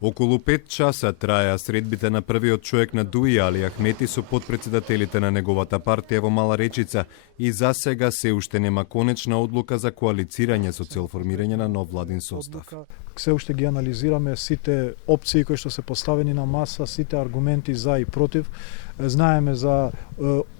Околу 5 часа траја средбите на првиот човек на Дуи Али Ахмети со потпредседателите на неговата партија во Мала Речица и за сега се уште нема конечна одлука за коалицирање со цел формирање на нов владин состав. Се уште ги анализираме сите опции кои што се поставени на маса, сите аргументи за и против. Знаеме за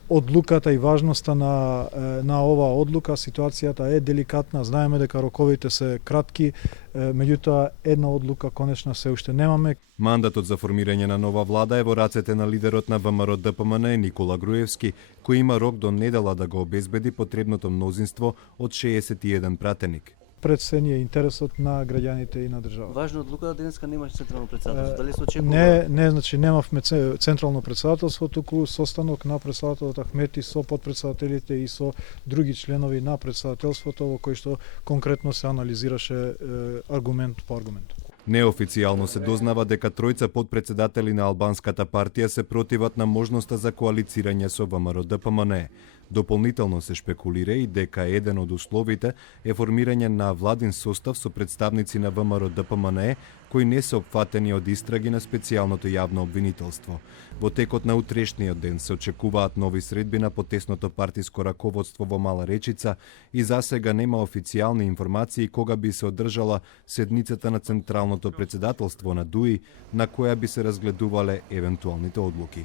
одлуката и важноста на оваа одлука, ситуацијата е деликатна, знаеме дека роковите се кратки, меѓутоа една одлука конечна се уште немаме. Мандатот за формирање на нова влада е во рацете на лидерот на ВМРО ДПМН Никола Груевски, кој има рок до недела да го обезбеди потребното мнозинство од 61 пратеник. Пред се ни е интересот на граѓаните и на државата. Важна одлука да денеска немаше централно претседателство. Дали се очекува? Не, значи немавме централно претседателство, туку состанок на претседателот Ахмети со потпредседателите и со други членови на претседателството во кој што конкретно се анализираше аргумент по аргумент. Неофицијално се дознава дека тројца потпредседатели на албанската партија се противат на можноста за коалицирање со ВМРО ДПМН. Дополнително се шпекулира и дека еден од условите е формирање на владин состав со представници на ВМРО ДПМН кои не се опфатени од истраги на специјалното јавно обвинителство. Во текот на утрешниот ден се очекуваат нови средби на потесното партиско раководство во Мала Речица и засега нема официјални информации кога би се одржала седницата на Централното претседателство на ДУИ на која би се разгледувале евентуалните одлуки.